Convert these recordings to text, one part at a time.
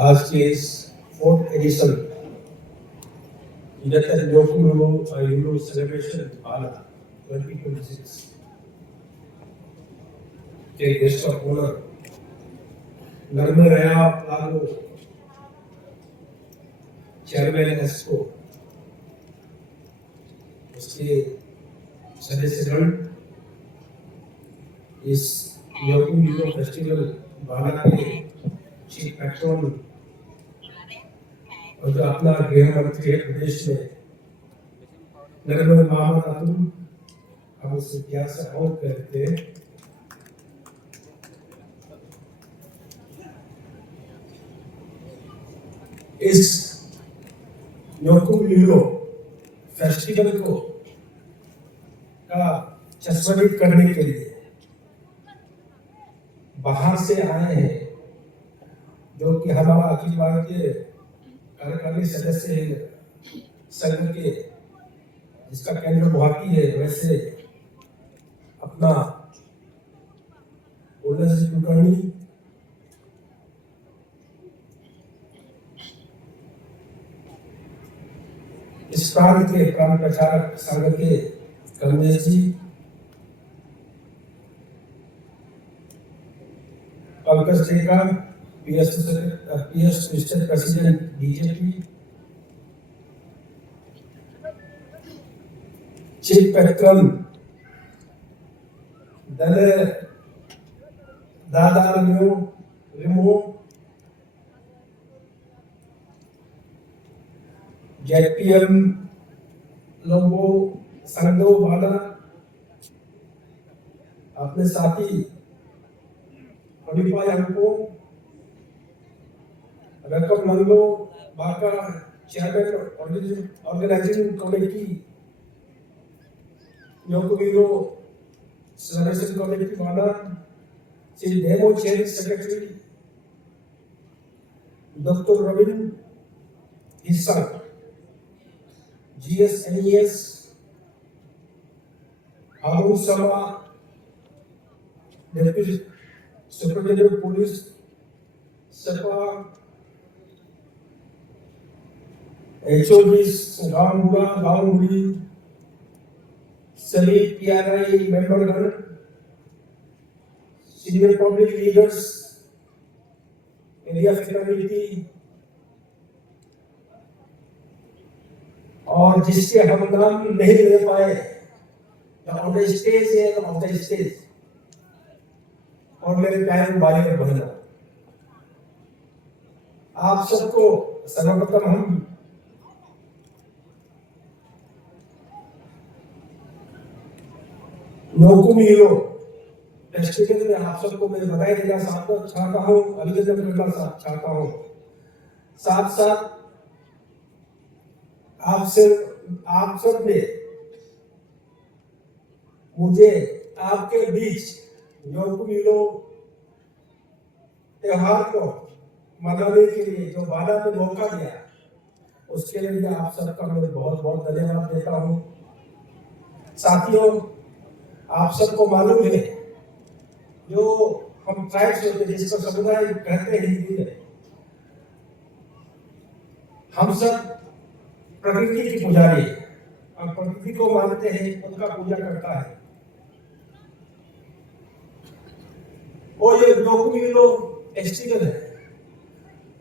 आज के इस 4th edition United Euro Celebration Bala 2026 के गेस्ट ऑफ ऑनर नर्मदा प्लानो चेयरमैन एस्को, उसके सदस्यगण, इस यूरो फेस्टिवल बाला के चीफ पैट्रन और जो अपना गृह मंत्री है प्रदेश में नरेंद्र मोहम्मद खातून, हम उससे प्यार से आउट करते हैं। इस यूरो फेस्टिवल को का चश्मदीद करने के लिए बाहर से आए हैं, जो कि हमारा अखिल भारतीय कार्यकारिणी सदस्य संघ के, जिसका केंद्र गुवाहाटी है, वैसे अपना कुलकर्णी, इस प्रांत के प्रांत प्रचारक संघ के Kamlesh ji, Pankaj Teka, PS mister president BJP, chief patron Dal Dada रिमो, JPM लोगो संगो वाला, अपने साथी हमको रकम मंगलो बाका chairman organizing committee euro celebration committee वाला, श्री डेमो चेयर सेक्रेटरी डॉक्टर रविंद्र हिस्सा, GSNES हारून सभा, डेप्यूटी सुपरिटेंडेंट पुलिस सपा, HOD गांवमुड़ी, सभी PRI मेंबरगण, senior public leaders, area committee, और जिसके हम नाम नहीं ले पाए ऑन द स्टेज है, ऑन द स्टेज, और मेरे प्यारे भाई और बहनों, आप सबको सर्वप्रथम हम यूरो फेस्टिवल में आप सबको मैं बधाई देना चाहता हूँ, अभिनंदन करना चाहता हूँ। साथ साथ आप सब ने मुझे आपके बीच यूरो त्योहार को मनाने के लिए जो बाला में मौका दिया, उसके लिए आप सबका मैं बहुत बहुत धन्यवाद देता हूँ। साथियों, आप सबको मालूम है, जो हम ट्राइब्स होते हैं, जिसको समुदाय कहते हैं हिंदी में, हम सब प्रकृति की पुजारी है, हम प्रकृति को मानते हैं, उनका पूजा करता है। और ये यूरो फेस्टिवल है,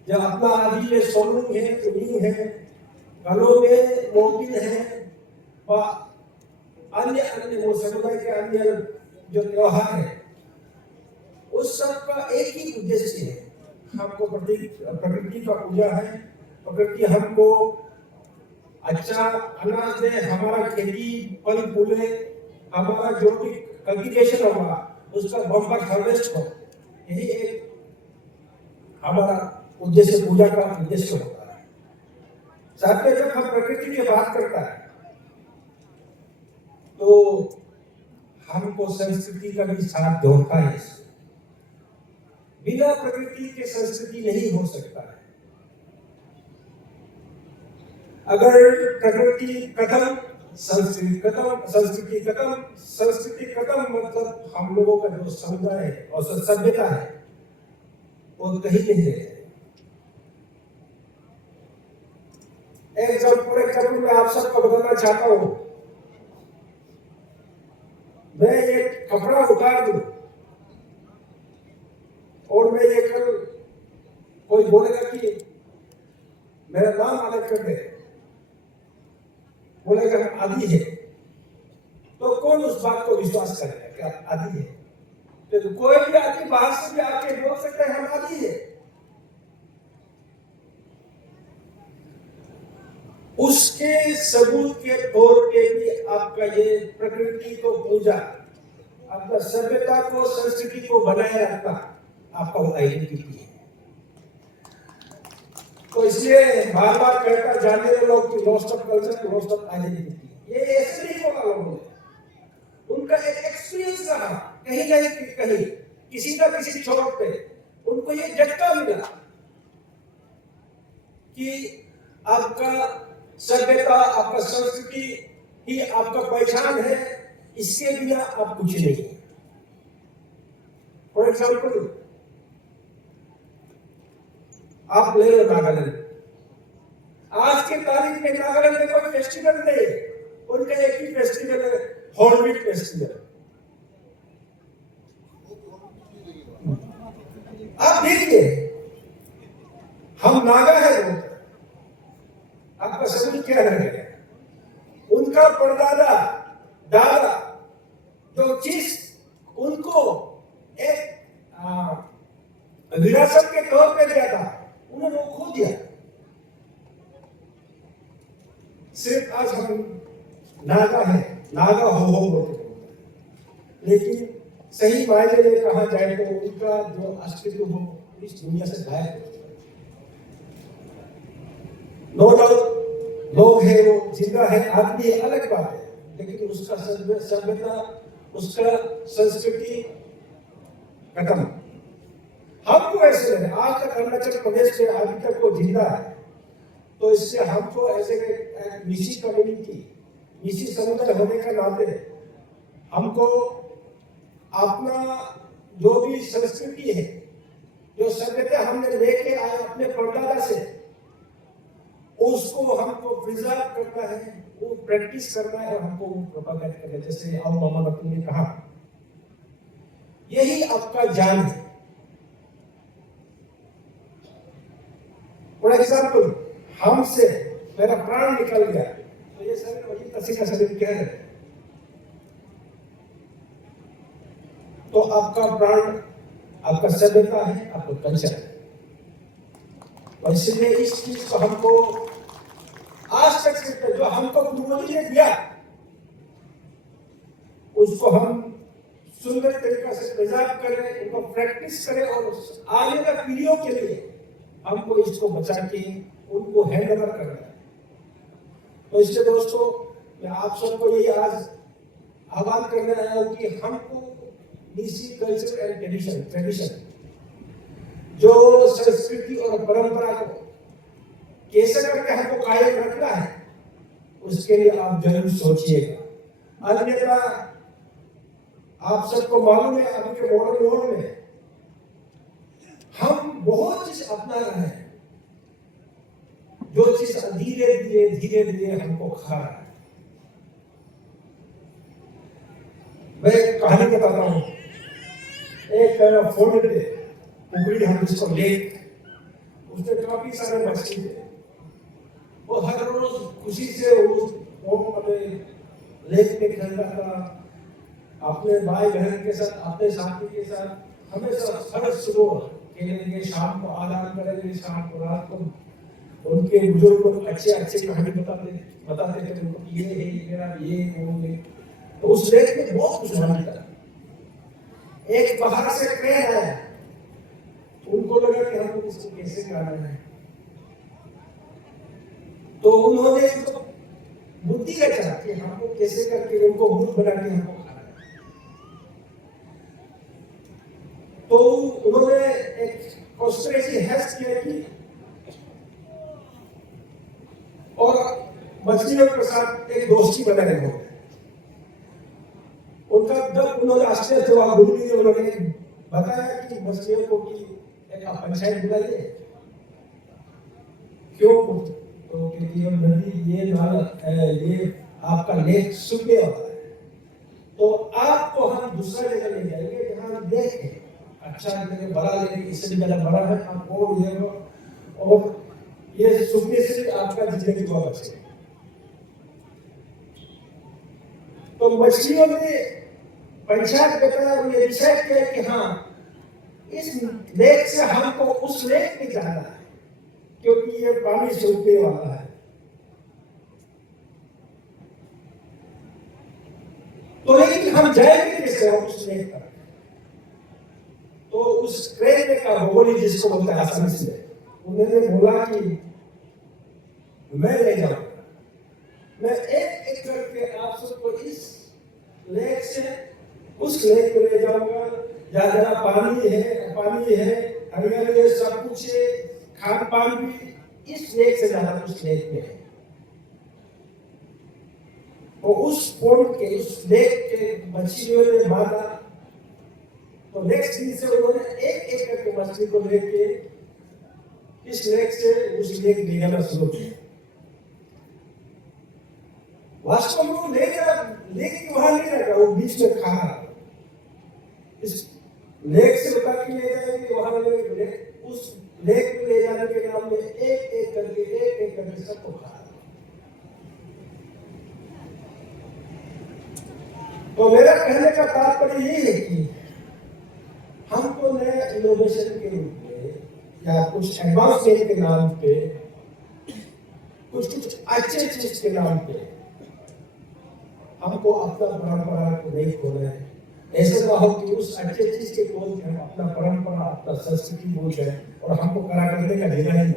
जब अपना आदि में सोनू है, चुनी है, गलों में मोती है, और अन्य वो समुदाय के अन्य जो त्योहार है, उस सब का एक ही उद्देश्य है, हमको प्रकृति का पूजा है। प्रकृति हमको अच्छा अनाज दे, हमारा खेती फल फूले, हमारा जो भी कल्टीवेशन होगा उसका बम्पर हार्वेस्ट हो, यही एक हमारा उद्देश्य, पूजा का उद्देश्य होता है। साथ में जब हम प्रकृति की बात करता है तो हमको संस्कृति का भी साथ जोड़ता है। बिना प्रकृति के संस्कृति नहीं हो सकता है। अगर प्रकृति खत्म, संस्कृति खत्म मतलब हम लोगों का जो समुदाय है और सभ्यता है वो कहीं नहीं है। मैं आप सबको बताना चाहता हूं, मैं ये कपड़ा उतार दूं और मैं ये कल कोई बोलेगा कि मेरा नाम अलग कर दे, बोलेगा आदि है, तो कौन उस बात को विश्वास करेगा कि आप आदि है? तो कोई भी आदमी बाहर से भी आके बोल सकता है हम आदि है। उसके सबूत के तौर पे भी आपका ये प्रकृति को पूजा, आपका सभ्यता को, संस्कृति को बनाए रखना आपका आइडेंटिटी है। तो इसलिए बार बार कहता जाने दो लोग कि lost of culture, lost of identity, ये ऐसे नहीं बोला लोगों ने, उनका एक एक्सपीरियंस रहा कहीं ना कहीं किसी ना किसी छोर पे उनको ये झटका मिला कि आपका सभ्यता, आपका संस्कृति ही आपका पहचान है, इसके बिना आप कुछ नहीं है। फॉर एग्जाम्पल आप ले लो नागालैंड, आज के तारीख में नागालैंड में कोई फेस्टिवल नहीं है, उनका एक ही फेस्टिवल है, हॉर्नबिल फेस्टिवल। आप देखिए हम नागा है, आपका सबूत क्या है? उनका परदादा दादा जो चीज उनको एक विरासत के तौर पे दिया था, उन्होंने वो खो दिया। सिर्फ आज हम नागा है, नागा हो बोलते, लेकिन सही मायने में कहा जाए तो उनका जो अस्तित्व हो इस दुनिया से गायब है। नो डाउट लोग है, वो जिंदा है, आदमी है, अलग बात है, लेकिन उसका सभ्यता, उसका संस्कृति खत्म। हमको ऐसे लगे आज तक अरुणाचल प्रदेश में अभी तक वो जिंदा है, तो इससे हमको ऐसे निशी कम्युनिटी, निशी समुदाय होने का नाते हमको अपना जो भी संस्कृति है, जो सभ्यता हमने लेके आए अपने परदादा से, उसको हमको प्रिजर्व करना है, वो प्रैक्टिस करना है और हमको प्रोपागेट करना है। जैसे अब मोहम्मद अब्दुल ने कहा, यही आपका जान है। फॉर एग्जाम्पल हमसे मेरा प्राण निकल गया तो ये शरीर वही तसी का शरीर क्या है, तो आपका प्राण आपका सभ्यता है, आपका कल्चर है। और इसलिए इस चीज को हमको आज तक जो हमको पूर्वज ने दिया उसको हम सुंदर तरीके से प्रिजर्व करें, उनको प्रैक्टिस करें और आने का पीढ़ियों के लिए हमको इसको बचा के उनको हैंड ओवर करना है। तो इसलिए दोस्तों मैं आप सबको यही आज आह्वान करने आया हूं कि हमको निशी कल्चर एंड ट्रेडिशन जो संस्कृति और परंपरा को कैसे करके हमको कायम रखना है, उसके लिए आप जरूर सोचिएगा। अन्यथा आप सबको मालूम है अभी के मॉडर्न वर्ल्ड में हम बहुत चीज अपना रहे हैं, जो चीज धीरे धीरे हमको खा रहा है। मैं एक कहानी बताता हूँ। एक फोन पे पुकड़ी हम जिसको लेक, उसमें काफी सारे मछली थे। वो हर रोज खुशी से उस लेक में खेलता था अपने भाई बहन के साथ, अपने साथी के साथ। हमेशा हर सुबह खेलेंगे, शाम को आराम करेंगे, शाम को रात को उनके बुजुर्ग लोग अच्छे कहानी बताते थे उनको, ये है मेरा ये होंगे। तो उस लेक में बहुत कुछ होना था। एक बाहर से ट्रेन आया, उनको लगा कि हमको इसको कैसे कराना है, तो उन्होंने तो बुद्धि रचा कि हमको कैसे करके उनको मूर्ख बना के हमको खाना है। तो उन्होंने एक कॉन्स्पिरेसी हैश किया कि और मछलियों के साथ एक दोस्ती बनाए हो। उनका जब उन्होंने आश्चर्य से वहां गुरु जी उन्होंने बताया कि मछलियों को कि एक पंचायत बुलाइए। क्यों? तो केटीएम नदी, ये नाला है, ये आपका लेक सूखने वाला है, तो आपको हम दूसरा जगह ले जाएंगे जहाँ लेक है, अच्छा जगह, बड़ा लेक, इससे भी ज़्यादा बड़ा है, आपको ये और ये सूखने से आपका जिंदगी बहुत अच्छी है। तो मछलियों ने पंचायत बताया, ये डिसाइड किया कि हाँ, इस लेक से हमको उस लेक में जाना है, क्योंकि ये पानी सूखने वाला है। तो लेकिन हम जाएंगे कैसे उस लेक पर? तो उस ट्रेन का भगोली जिसको बोलते हैं आसानी से, उन्होंने बोला कि मैं ले जाऊंगा, मैं एक एक करके आप सबको इस लेक से उस लेक पे ले जाऊंगा, जहाँ जहाँ पानी है, हरियाली है, सब कुछ है, खान पान भी इस लेक से ज्यादा उस लेक में है। और उस पॉइंट के, उस लेक के मछलियों ने मारा, तो नेक्स्ट दिन से उन्होंने एक एक करके मछली को लेके इस लेक से उस लेक ले जाना शुरू किया। वास्तव में वो लेक वहां नहीं रखा, वो बीच में खा रहा, इस लेक से उठा के ले जाएंगे वहां, उस लेक में ले जाने के नाम में एक एक करके सबको खा रहा। तो मेरा कहने का तात्पर्य ये है कि हमको नया इनोवेशन के रूप में या कुछ एडवांसमेंट के नाम पे, कुछ अच्छे चीज के नाम पे हमको अपना परंपरा को नहीं खोना है। ऐसे ना हो कि उस अच्छे चीज के खोल के हम अपना परंपरा, अपना संस्कृति भूल जाए और हमको करा करने का जगह ही नहीं।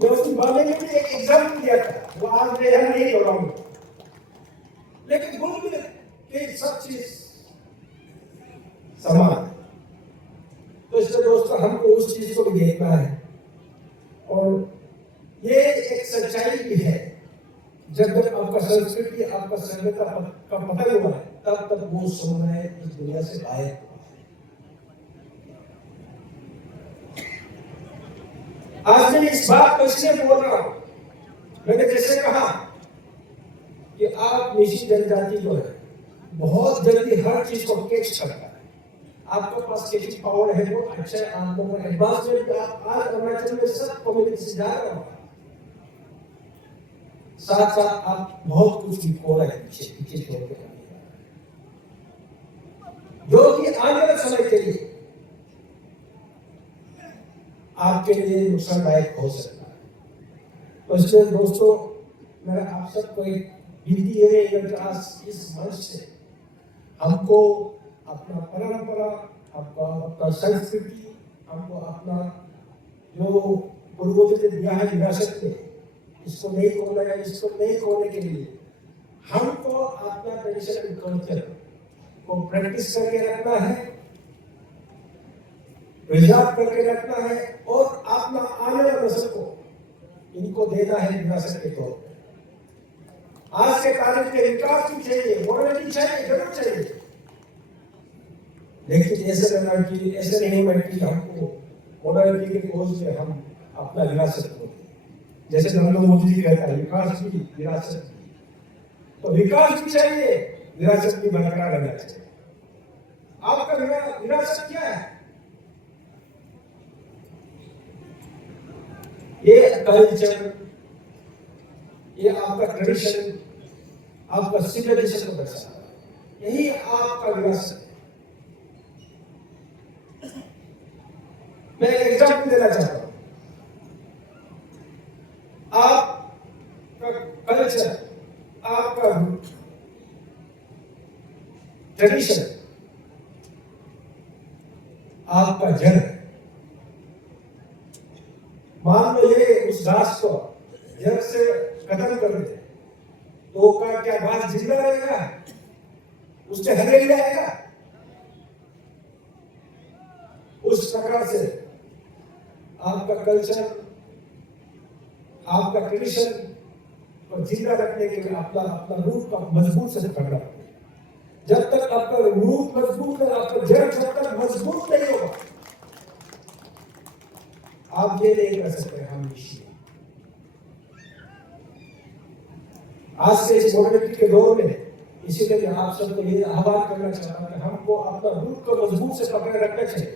मैं उस बारे में भी एक एग्जाम्पल दिया था, वो आज मैं यहाँ नहीं दोहराऊंगा, लेकिन भूल भी कि सब चीज समान है। तो इसलिए दोस्तों हमको उस चीज को भी देखना है, और ये एक सच्चाई भी है, जब आपका संस्कृति, आपका सभ्यता का पतन हुआ है, तब तक वो समय इस दुनिया से गायब हुआ। आज मैं इस बात को इसलिए बोल रहा हूं, मैंने जैसे कहा कि आप निश्चित जनजाति जो है बहुत जल्दी हर चीज को कैच करता है, आपके पास कैचिंग पावर है, वो अच्छा है, आपको एडवांसमेंट आप आज अरुणाचल में सब कम्युनिटी से जा रहे हो, साथ साथ आप बहुत कुछ भी खो रहे हैं पीछे छोड़ के, जो कि आने वाले समय के लिए आपके लिए नुकसानदायक हो सकता है। तो इसलिए दोस्तों, मेरा आप सबको एक विनती है इस मंच से, हमको अपना परंपरा, अपना संस्कृति, हमको अपना जो पूर्वजों ने दिया है विरासत में, इसको नहीं खोलना है। इसको नहीं खोलने के लिए हमको अपना ट्रेडिशनल कल्चर को प्रैक्टिस करके रखना है, प्रिजर्व करके रखना है, और अपना आने वाले नस्ल को इनको देना है विरासत के तौर पर। आज के तारीख के विकास भी चाहिए, मॉडर्निटी चाहिए, जरूर चाहिए, लेकिन ऐसे नहीं होना कि हमको मॉडर्निटी के खोज से हम अपना विरासत को, जैसे नरेंद्र मोदी जी कहता है विकास भी विरासत भी, तो विकास भी चाहिए, विरासत भी बरकरार रहना चाहिए। आपका विरासत क्या है? ये कल्चर, ये आपका ट्रेडिशन, आपका सिविलाइजेशन को दर्शाता है, यही आपका विरासत है। मैं एक एग्जाम्पल देना चाहता हूं। आपका कल्चर, आपका ट्रेडिशन, आपका जड़, मान लो ये उस घास को जड़ से खत्म कर दे, तो क्या घास जिंदा रहेगा? उससे हरे जाएगा? उस प्रकार से आपका कल्चर, आपका ट्रेडिशन को जिंदा रखने के लिए अपना रूट का मजबूत से पकड़ना। जब तक आपका रूट मजबूत है, आपका जड़ जब तक मजबूत नहीं होगा, आप ये नहीं कर सकते हम निश्चित। आज के इस मॉडर्निटी के दौर में इसीलिए मैं आप सबको ये आह्वान करना चाहता हूं कि हमको अपना रूट को मजबूत से पकड़े रखना चाहिए।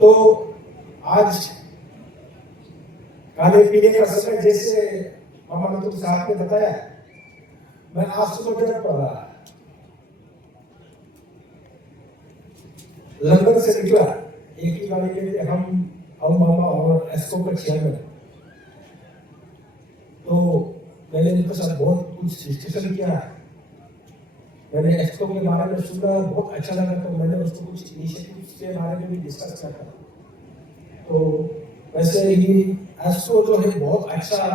तो आज खाने पीने का समय जैसे मामा नतुल साहब ने बताया, मैं आज सुबह जब पढ़ा लंदन से निकला, एक ही गाड़ी में हम और मामा और एस्को का चेयरमैन। तो मैंने उनके साथ बहुत कुछ डिस्कशन किया, मैंने एस्को के बारे में सुना, बहुत अच्छा लगा। तो मैंने उसको कुछ इनिशिएटिव्स के बारे में भी डिस्कस किया। तो वैसे ही एस्को जो है बहुत अच्छा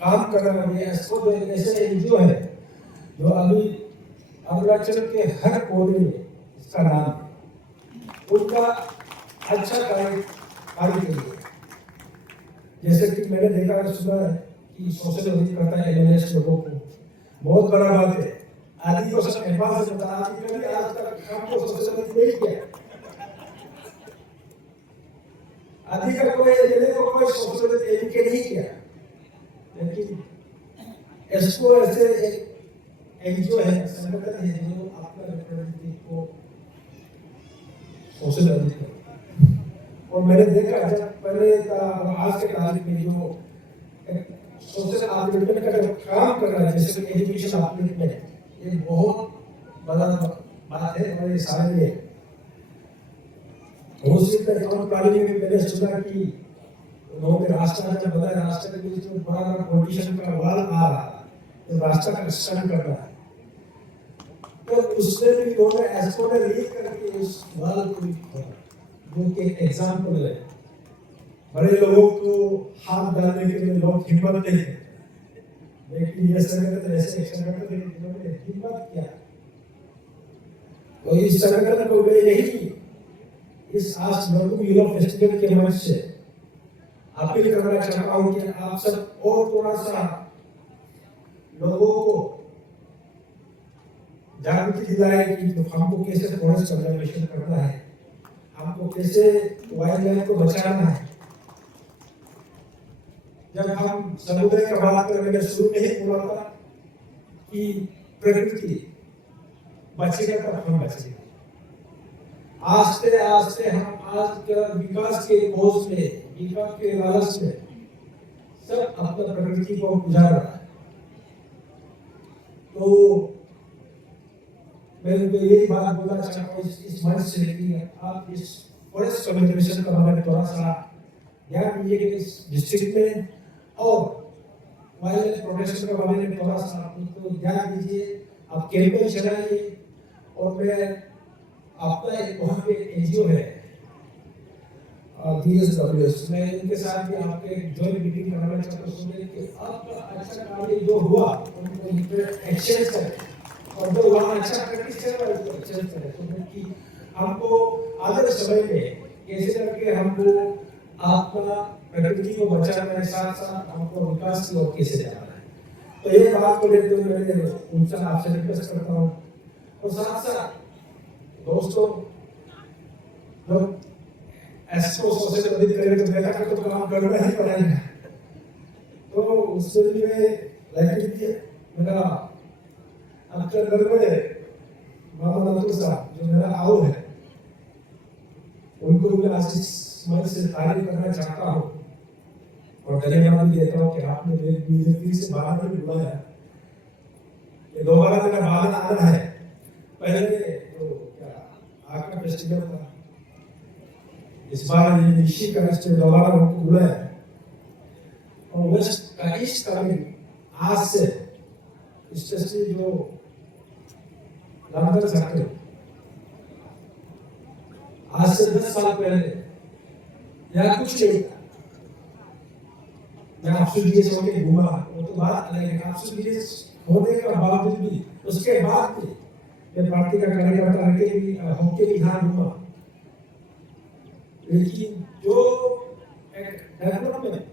काम कर रहा है। एस्को जो ऐसे एनजीओ है जो अभी अरुणाचल के हर कोने में इसका नाम उनका अच्छा कार्य के लिए, जैसे कि मैंने देखा सुना है कि सोशल ऑडिट करता है एमएलएस लोगों को, बहुत बड़ा बात है। आदि को सब एडवांस बता, आदि कभी आज तक हमको सोशल ऑडिट नहीं किया, आदि का कोई एमएलए को कोई सोशल ऑडिट के नहीं किया। लेकिन इसको ऐसे एक एनजीओ है, संगठन है जो आपका रिप्रेजेंटेटिव को सोशल ऑडिट करता है। और मैंने देखा जब पहले आज के तारीख में जो सोशल ऑडिट का जो काम कर रहा है, जैसे एजुकेशन ऑडिट में, ये बहुत बड़ा बात है और ये सारे लिए घोषित प्लानिंग में मैंने सुना कि लोगों के रास्ता जब बना, रास्ते के बीच में बड़ा कंपटीशन का वाल आ रहा है, तो रास्ता का स्टैंड कर रहा है। तो उसने भी लोगों ने एस्को ने लीड करके उस वाल को खोला, जो कि एग्जाम्पल है। बड़े लोगों को हाथ डालने के लिए लोग हिम्मत नहीं करते, लेकिन ये संगठन ऐसे संगठन है जिन्होंने हिम्मत किया। तो इस संगठन को मैं यही इस आज लोगों यूरोप फेस्टिवल के मंच से अपील करना चाहता हूं कि आप सब और थोड़ा सा लोगों को जागृति दिलाएं कि हमको कैसे फॉरेस्ट कंजर्वेशन करना है, हमको कैसे वाइल्ड लाइफ को बचाना है। जब हम समुद्र की बात करें, मैंने शुरू में ही बोला था कि प्रकृति बचेगा तब हम बचेंगे। आस्ते आस्ते हम आज के विकास के खोज में, विकास के लालच में सब अपना प्रकृति को गुजार रहा है। तो मैं यही बात बोलना चाहता हूँ इस मंच से कि आप इस फॉरेस्ट कंजर्वेशन के बारे में थोड़ा सा ध्यान दीजिए कि इस डिस्ट्रिक्ट में, और वाइल्ड लाइफ प्रोटेक्शन के बारे में थोड़ा सा आपको ध्यान दीजिए। आप कैंपेन चलाइए। और मैं आपका एक वहाँ पे एनजीओ है DSWS, मैं इनके साथ भी आपके जॉइंट मीटिंग कराना चाहता हूँ कि आपका अच्छा कार्य जो हुआ उनको एक्सचेंज करें, और जो वहाँ अच्छा प्रैक्टिस चल रहा है उसको एक्सचेंज करें, क्योंकि हमको आने समय में कैसे करके हमको आपका प्रकृति को बचाना है, साथ साथ हमको विकास की ओर कैसे जाना है। तो ये बात को लेते हुए मैं उनसे आपसे रिक्वेस्ट करता हूँ। और साथ साथ दोस्तों, लोग एस्को सोशल ऑडिट करें तो बेटा का तो काम करना ही पड़ेगा। तो उसके लिए लाइक मेरा आपके घर में मामा नतुल साहब जो मेरा आओ है, उनको मैं आज इस मंच से तारीफ करना चाहता हूँ और धन्यवाद भी देता हूँ कि आपने बीजेपी से बाहर में बुलाया। ये दोबारा मेरा बाहर आना है। पहले तो क्या आपका फेस्टिवल था, इस बार ये ऋषि का फेस्टिवल दोबारा हमको बुलाया, और वेस्ट का इस कमिंग आज से स्पेशली जो लंदन सर्कल आज से 10 साल पहले या कुछ नहीं था, मैं आपसे जीएस होके घूमा, वो तो बात अलग है। आपसे जीएस होने का बावजूद भी, उसके बाद भी मैं पार्टी का कार्यकर्ता होके भी यहाँ घूमा, लेकिन जो एक डेवलपमेंट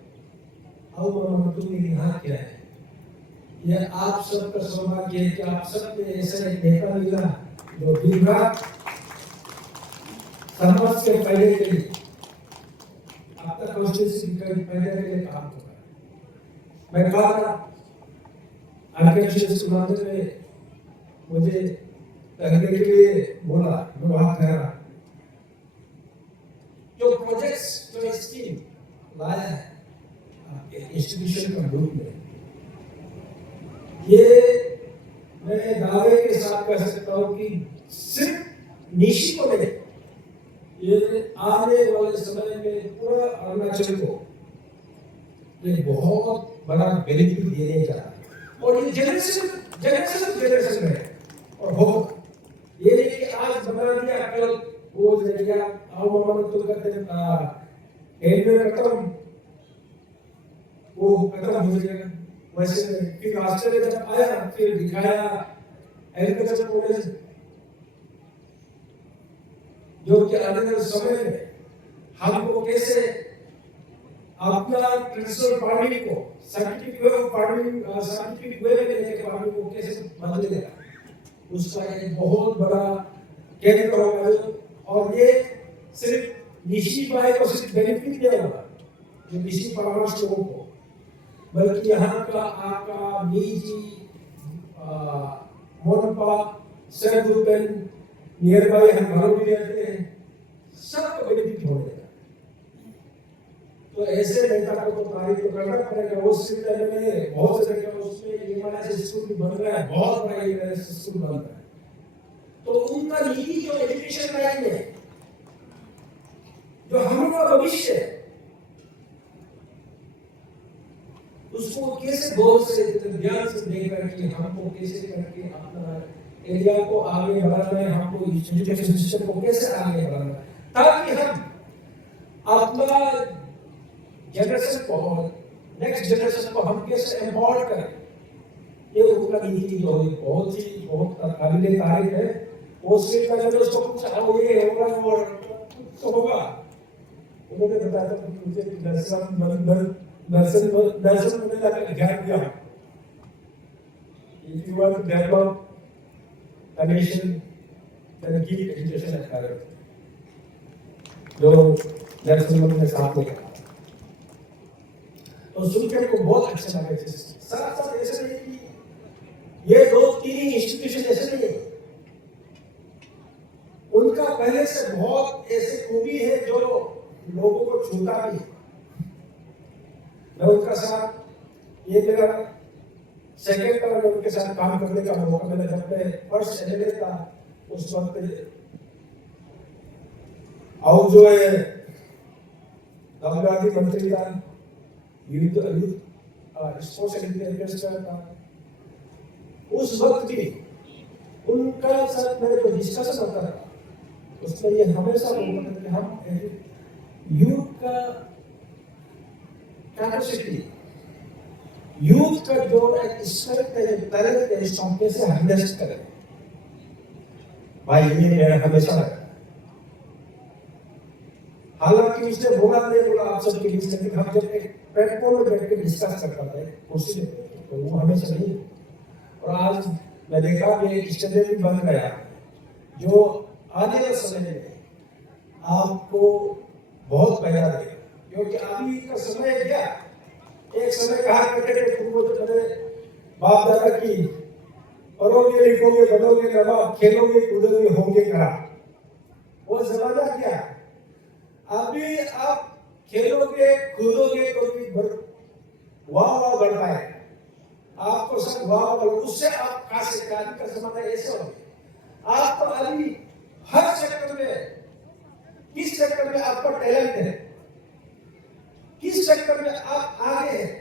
और तुमने यहाँ किया है, यह आप सबका सौभाग्य है कि आप सब में ऐसा एक नेता मिला जो दिन रात समाज के पहले के लिए अपना कॉन्स्टिट्यूंसी पैदा के लिए काम कर रहा है। मैं कहा था आर्किटेक्चर मामले में मुझे करने के लिए बोला, मैं वहां ठहरा। जो प्रोजेक्ट्स जो स्कीम लाया है इंस्टीट्यूशन का ग्रुप में, ये मैं दावे के साथ कह सकता हूँ कि सिर्फ निशी को नहीं, ये आने वाले समय में पूरा अरुणाचल को ये बहुत बड़ा बेनिफिट देने जा रहा है। और ये जनरेशन है और हो, ये नहीं कि आज बना दिया कल वो जगह आओ मामा तो करते हैं खत्म, वो खत्म हो जाएगा। वैसे फिर आश्चर्य जब आया फिर दिखाया एग्रीकल्चर कॉलेज जो कि आने वाले समय में हमको कैसे अपना ट्रेडिशनल फार्मिंग को साइंटिफिक वे में लेके फार्मिंग को कैसे बदलेगा, उसका एक बहुत बड़ा केंद्र होगा। और ये सिर्फ निशी बाई को सिर्फ बेनिफिट दिया होगा जो निशी परामर्श लोगों को, बल्कि यहाँ का आका नीजी मोनपा सेरुपेन नियर बाई हम घरों में रहते हैं, सबको बेनिफिट हो जाएगा। तो ऐसे नेता को तो तारीफ तो करना पड़ेगा। उस सिलसिले में बहुत से जगह उसमें हिमालय स्कूल भी बन रहा है, बहुत बड़ा हिमालय स्कूल बन रहा है। तो उनका नीति जो एजुकेशन लाइन है, जो हम लोग का भविष्य है, उसको कैसे गौर से ध्यान से देखकर कि हमको कैसे करके अपना एरिया को आगे बढ़ाना है, हमको एजुकेशन सिस्टम को कैसे आगे बढ़ाना है, ताकि हम अपना जनरेशन को, नेक्स्ट जनरेशन को हम कैसे एम्पावर करें। ये उनका नीति जो है बहुत काबिल तारीफ है। वो सिर्फ अगर उसको कुछ ये होगा वो तो होगा, उन्होंने बताया था मुझे दर्शन में जाकर ज्ञान दिया। If you want to develop a nation, then give education a priority. जो दर्शन में साथ में तो सुनकर को बहुत अच्छा लगा। साथ साथ ऐसे नहीं कि ये 2-3 इंस्टीट्यूशन ऐसे नहीं है, उनका पहले से बहुत ऐसे खूबी है जो लोगों को छूता भी। मैं उनका साथ ये मेरा सेकेंड बार उनके साथ काम करने का मौका मिला। जब मैं फर्स्ट एमएलए था उस वक्त और जो है नवगांधी मंत्री था, स्पोर्ट्स एंड था, उस वक्त भी उनका साथ मेरे को डिस्कशन होता था। उसमें ये हमेशा बोलते थे कि हम यूथ का कैपेसिटी, यूथ का जो एक स्ट्रेंथ है, टैलेंट है, इसको हम कैसे हार्नेस करें। भाई ये मेरा हमेशा है। हालांकि उसने बोला आप सबके बीच में, हम जब एक प्लेटफॉर्म में बैठ के डिस्कस करता था कुर्सी में, तो वो हमेशा नहीं। और आज मैं देखा कि एक स्टैंडर्ड भी बन गया जो आने वाले समय में आपको बहुत फायदा देगा। क्योंकि अभी का समय गया, एक समय कहा करते थे बाप दादा की, पढ़ोगे लिखोगे बनोगे नवाब, खेलोगे कूदोगे होंगे करा। वो जमाना क्या, अभी आप खेलोगे कूदोगे तो भी वाह बढ़ पाए, आपको सब वाह बढ़, उससे आप खा सकते। अभी का जमाना ऐसा हो गया, आप तो अभी हर सेक्टर में, किस सेक्टर में आपका टैलेंट है, किस सेक्टर में आप आगे हैं।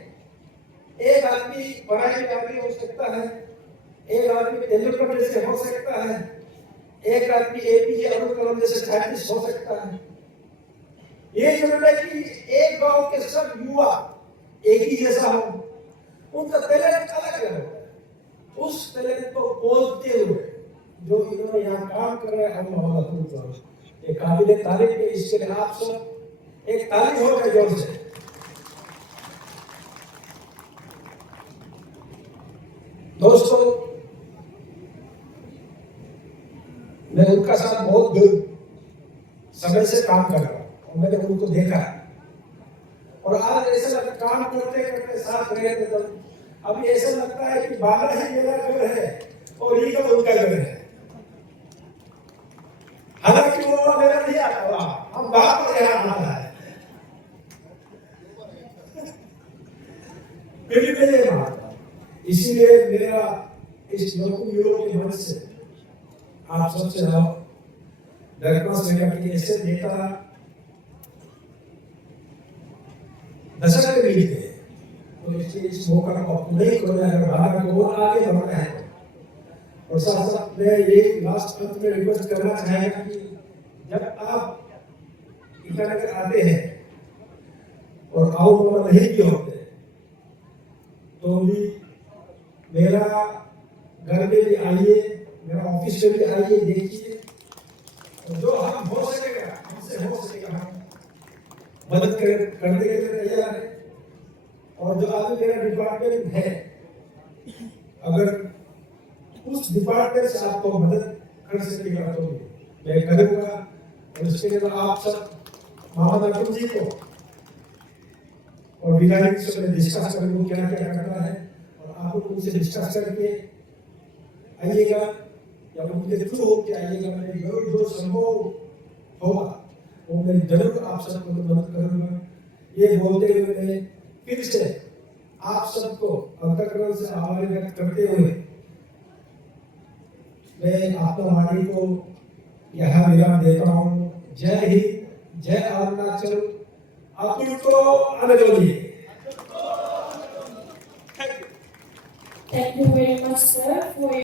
एक आदमी पढ़ाई में आगे हो सकता है, एक आदमी तेलुगु जैसे हो सकता है, एक आदमी एपीजे अब्दुल कलाम जैसे साइंटिस्ट हो सकता है। ये जरूरी है कि एक गांव के सब युवा एक ही जैसा हो, उनका टैलेंट अलग है। उस टैलेंट को बोलते हुए जो इन्होंने यहाँ काम कर रहे हैं, हम ये काबिल तारीफ है। इसके लिए आप सब एक तारीफ हो गए जोर से। दोस्तों, मैं उनका साथ बहुत दूर समय से काम कर रहा हूं और मैंने उनको देखा है। और आज ऐसा लगता काम करते करते साथ रहे थे, तो अब ऐसा लगता है कि बाबा ही मेरा घर है और ये का उनका घर है। हालांकि वो मेरा नहीं आता, हम बाप पर यहाँ आता है। फिर भी मेरे माता, इसीलिए मेरा इस योग के मंच से आप सबसे दरख्वास्त है कि ऐसे नेता दशक में मिलते हैं, तो इसलिए इस मौका को नहीं खोना है, भारत को और आगे बढ़ना है। और साथ साथ मैं ये लास्ट अंत में रिक्वेस्ट करना चाहेगा कि जब आप ईटानगर आते हैं और आउट नहीं भी होते तो भी मेरा घर में भी आइए, मेरा ऑफिस में भी आइए, देखिए, और जो हम हो सकेगा हमसे हो सकेगा हम मदद करने के लिए तैयार है। और जो आगे मेरा डिपार्टमेंट है, अगर उस डिपार्टमेंट से आपको मदद कर सकेगा तो मैं करूँगा। और इसके लिए आप सब मोहम्मद अब्दुल जी को और विधायक से डिस्कस करेंगे क्या क्या करना है, और आप लोग उनसे डिस्कस करके आइएगा या उनके थ्रू होकर आइएगा। मैं जो संभव होगा वो मैं जरूर आप सबको मदद करूंगा। ये बोलते हुए मैं फिर से आप सबको अंतःकरण से आभार व्यक्त करते हुए मैं आपका वाणी को यहाँ विराम देता हूँ। जय हिंद, जय अरुणाचल, अतुल को अनजोली। Thank you very much, sir, for